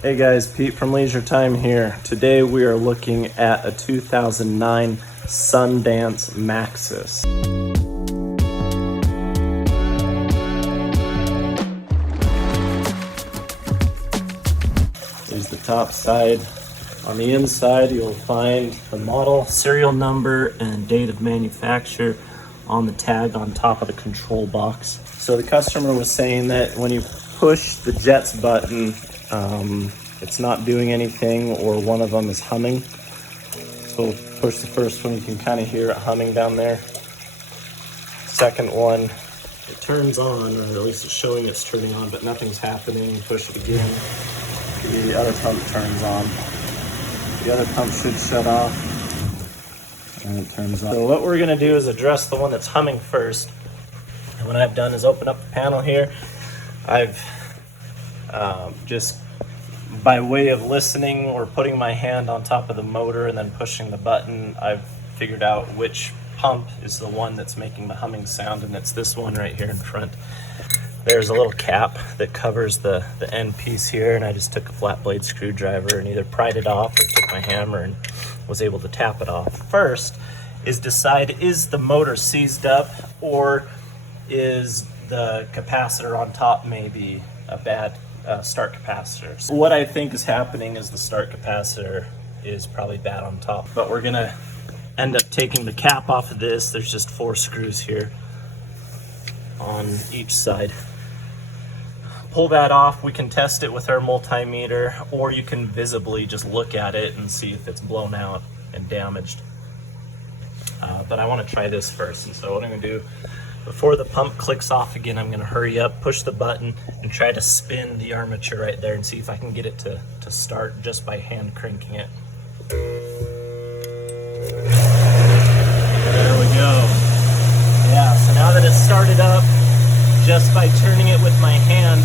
Hey guys, Pete from Leisure Time here. Today we are looking at a 2009 Sundance Maxxus. Here's the top side. On the inside you'll find the model, serial number, and date of manufacture on the tag on top of the control box. So the customer was saying that when you push the Jets button, it's not doing anything, or one of them is humming. So we'll push the first one, you can kind of hear it humming down there. Second one, it turns on, or at least it's showing it's turning on, but nothing's happening. Push it again, the other pump turns on. The other pump should shut off, and it turns on. So what we're gonna do is address the one that's humming first. And what I've done is open up the panel here. I've just by way of listening or putting my hand on top of the motor and then pushing the button, I've figured out which pump is the one that's making the humming sound, and it's this one right here in front. There's a little cap that covers the end piece here, and I just took a flat blade screwdriver and either pried it off or took my hammer and was able to tap it off. First is decide, is the motor seized up, or is the capacitor on top maybe a bad start capacitor. So what I think is happening is the start capacitor is probably bad on top, but we're gonna end up taking the cap off of this. There's just 4 screws here on each side. Pull that off. We can test it with our multimeter, or you can visibly just look at it and see if it's blown out and damaged. But I want to try this first, and so what I'm gonna do, before the pump clicks off again, I'm gonna hurry up, push the button, and try to spin the armature right there and see if I can get it to start just by hand cranking it. There we go. Yeah, so now that it's started up, just by turning it with my hand,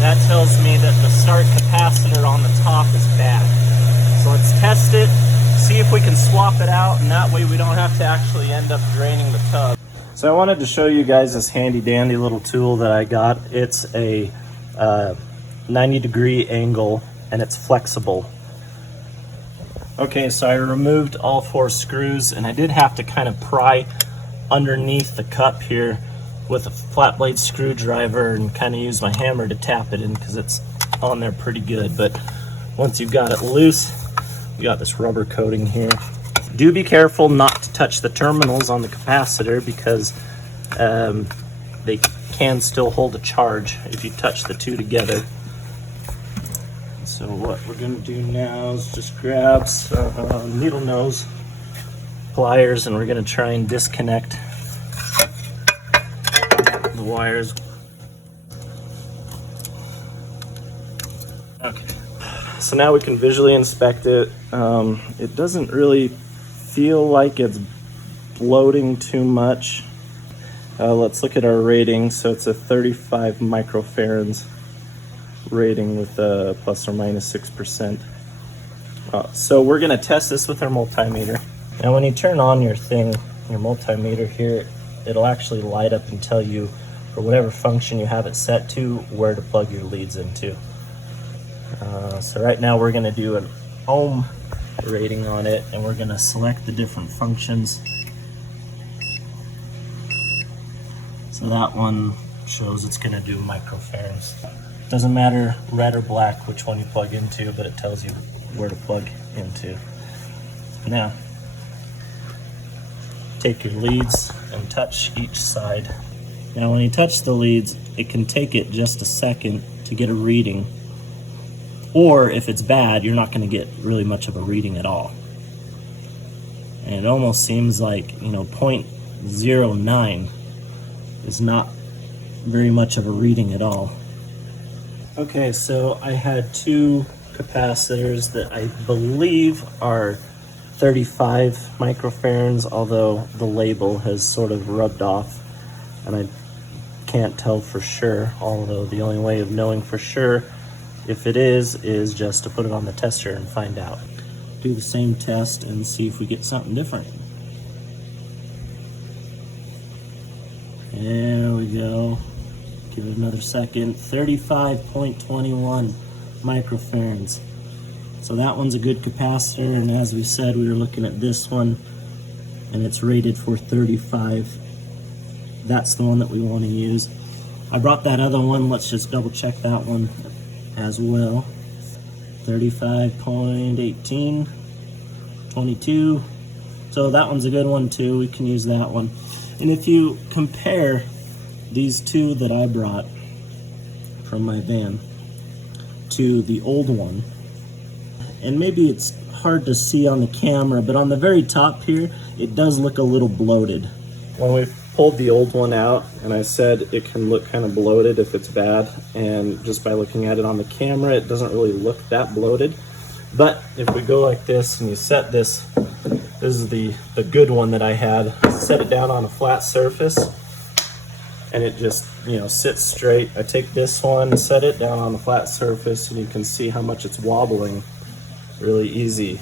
that tells me that the start capacitor on the top is bad. So let's test it, see if we can swap it out, and that way we don't have to actually end up draining the tub. So I wanted to show you guys this handy dandy little tool that I got. It's a 90-degree angle, and it's flexible. Okay, so I removed all 4 screws, and I did have to kind of pry underneath the cup here with a flat blade screwdriver and kind of use my hammer to tap it in because it's on there pretty good. But once you've got it loose, you got this rubber coating here. Do be careful not to touch the terminals on the capacitor because they can still hold a charge if you touch the two together. So what we're going to do now is just grab some needle nose pliers, and we're going to try and disconnect the wires. Okay, so now we can visually inspect it. It doesn't really feel like it's bloating too much. Let's look at our rating. So it's a 35 microfarads rating with a plus or minus 6%. So we're gonna test this with our multimeter. Now when you turn on your multimeter here, it'll actually light up and tell you, for whatever function you have it set to, where to plug your leads into. So right now we're gonna do an ohm rating on it, and we're going to select the different functions. So that one shows it's going to do microfarads. Doesn't matter red or black which one you plug into, but it tells you where to plug into. Now take your leads and touch each side. Now when you touch the leads, it can take it just a second to get a reading. Or if it's bad, you're not going to get really much of a reading at all. And it almost seems like, 0.09 is not very much of a reading at all. Okay, so I had 2 capacitors that I believe are 35 microfarads, although the label has sort of rubbed off and I can't tell for sure, although the only way of knowing for sure if it is just to put it on the tester and find out. Do the same test and see if we get something different. There we go. Give it another second. 35.21 microfarads. So that one's a good capacitor, and as we said, we were looking at this one, and it's rated for 35. That's the one that we want to use. I brought that other one. Let's just double check that one as well. 35.18, 22. So that one's a good one too. We can use that one. And if you compare these two that I brought from my van to the old one, and maybe it's hard to see on the camera, but on the very top here, it does look a little bloated. When we pulled the old one out, and I said it can look kind of bloated if it's bad, and just by looking at it on the camera, it doesn't really look that bloated. But if we go like this and you set this, this is the good one that I had, set it down on a flat surface, and it just, you know, sits straight. I take this one, set it down on the flat surface, and you can see how much it's wobbling. Really easy.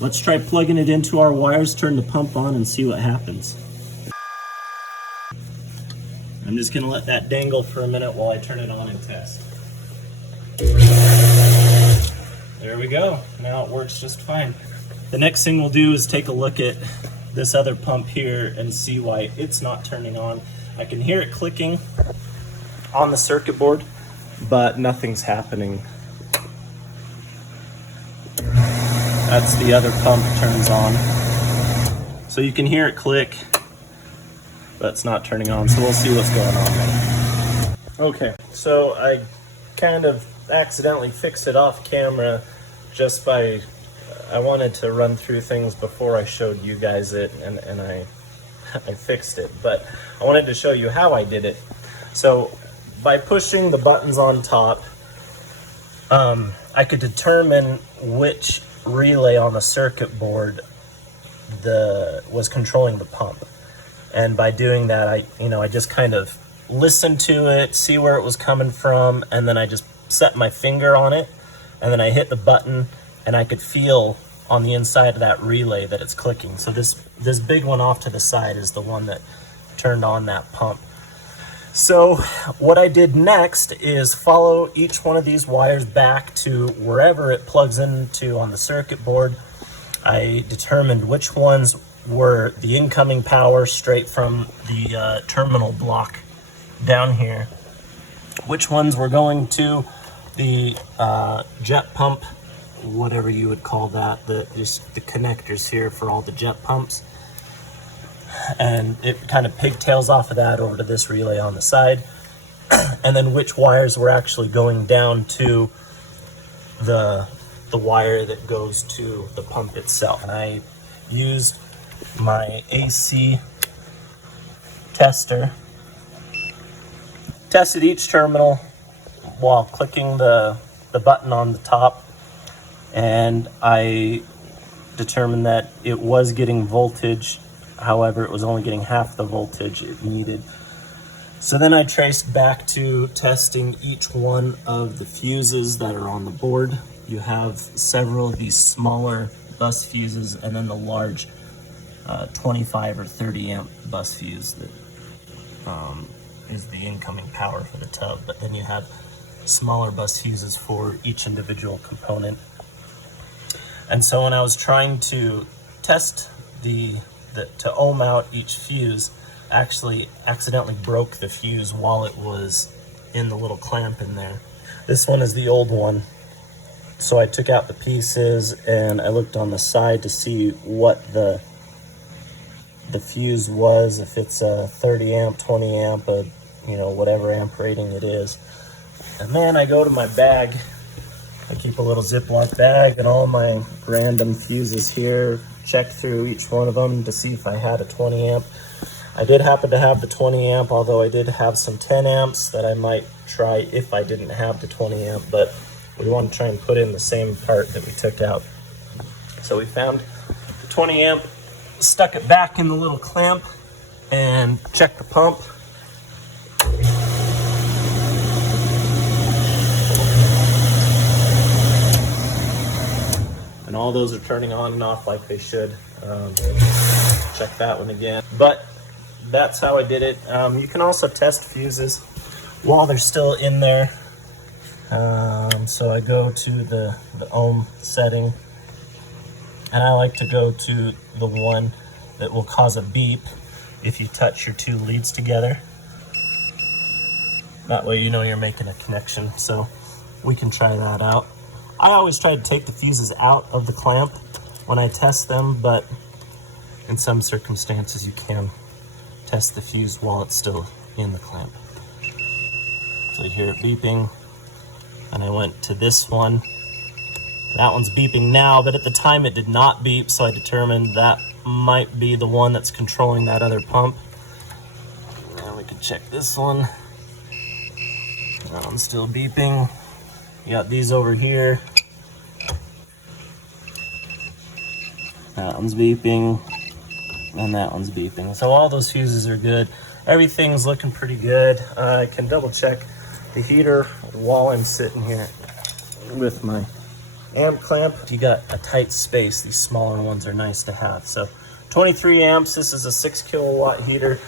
Let's try plugging it into our wires, turn the pump on, and see what happens. I'm just gonna let that dangle for a minute while I turn it on and test. There we go. Now it works just fine. The next thing we'll do is take a look at this other pump here and see why it's not turning on. I can hear it clicking on the circuit board, but nothing's happening. That's the other pump turns on. So you can hear it click, but it's not turning on. So we'll see what's going on there. Okay, so I kind of accidentally fixed it off camera just by, I wanted to run through things before I showed you guys it, and I fixed it. But I wanted to show you how I did it. So by pushing the buttons on top, I could determine which relay on the circuit board was controlling the pump. And by doing that, I just kind of listened to it, see where it was coming from, and then I just set my finger on it, and then I hit the button, and I could feel on the inside of that relay that it's clicking. So this big one off to the side is the one that turned on that pump. So what I did next is follow each one of these wires back to wherever it plugs into on the circuit board. I determined which ones were the incoming power straight from the terminal block down here, which ones were going to the jet pump, whatever you would call that, just the connectors here for all the jet pumps. And it kind of pigtails off of that over to this relay on the side. And then which wires were actually going down to the wire that goes to the pump itself. And I used my AC tester, tested each terminal while clicking the button on the top, and I determined that it was getting voltage. However, it was only getting half the voltage it needed. So then I traced back to testing each one of the fuses that are on the board. You have several of these smaller bus fuses, and then the large 25 or 30 amp bus fuse that is the incoming power for the tub. But then you have smaller bus fuses for each individual component. And so when I was trying to test to ohm out each fuse, actually accidentally broke the fuse while it was in the little clamp in there. This one is the old one. So I took out the pieces and I looked on the side to see what the fuse was, if it's a 30 amp, 20 amp, whatever amp rating it is. And then I go to my bag. I keep a little Ziploc bag and all my random fuses here, check through each one of them to see if I had a 20 amp. I did happen to have the 20 amp, although I did have some 10 amps that I might try if I didn't have the 20 amp, but we want to try and put in the same part that we took out. So we found the 20 amp, stuck it back in the little clamp, and checked the pump. And all those are turning on and off like they should. Check that one again. But that's how I did it. You can also test fuses while they're still in there So I go to the ohm setting, and I like to go to the one that will cause a beep if you touch your two leads together. That way you know you're making a connection, so we can try that out. I always try to take the fuses out of the clamp when I test them, but in some circumstances you can test the fuse while it's still in the clamp. So you hear it beeping, and I went to this one. That one's beeping now, but at the time it did not beep, so I determined that might be the one that's controlling that other pump. And we can check this one. That one's still beeping. You got these over here. That one's beeping, and that one's beeping. So all those fuses are good. Everything's looking pretty good. I can double check the heater while I'm sitting here with my amp clamp. You got a tight space. These smaller ones are nice to have. So 23 amps, this is a 6 kilowatt heater.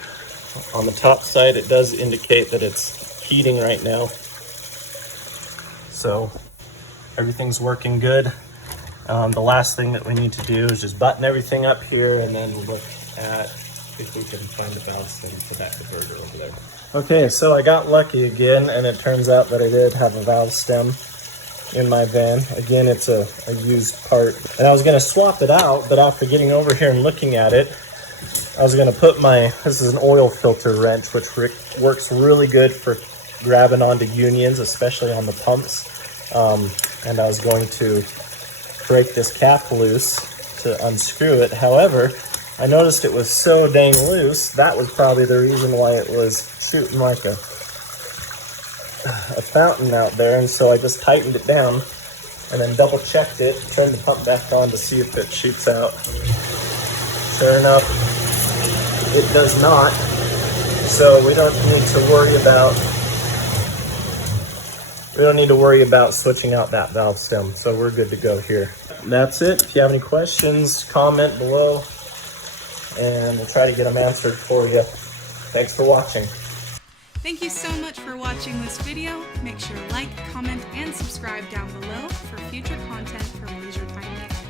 On the top side, it does indicate that it's heating right now. So everything's working good. The last thing that we need to do is just button everything up here and then look at if we can find a valve stem for that diverter over there. Okay, so I got lucky again, and it turns out that I did have a valve stem in my van. Again, it's a used part. And I was gonna swap it out, but after getting over here and looking at it, I was gonna put this is an oil filter wrench, which works really good for grabbing onto unions, especially on the pumps. And I was going to break this cap loose to unscrew it. However, I noticed it was so dang loose, that was probably the reason why it was shooting like a fountain out there. And so I just tightened it down and then double checked it, turned the pump back on to see if it shoots out. Sure enough, it does not. So we don't need to worry about switching out that valve stem. So we're good to go here. That's it. If you have any questions, comment below, and we'll try to get them answered for you. Thanks for watching. Thank you so much for watching this video. Make sure to like, comment, and subscribe down below for future content from Leisure Time Geek.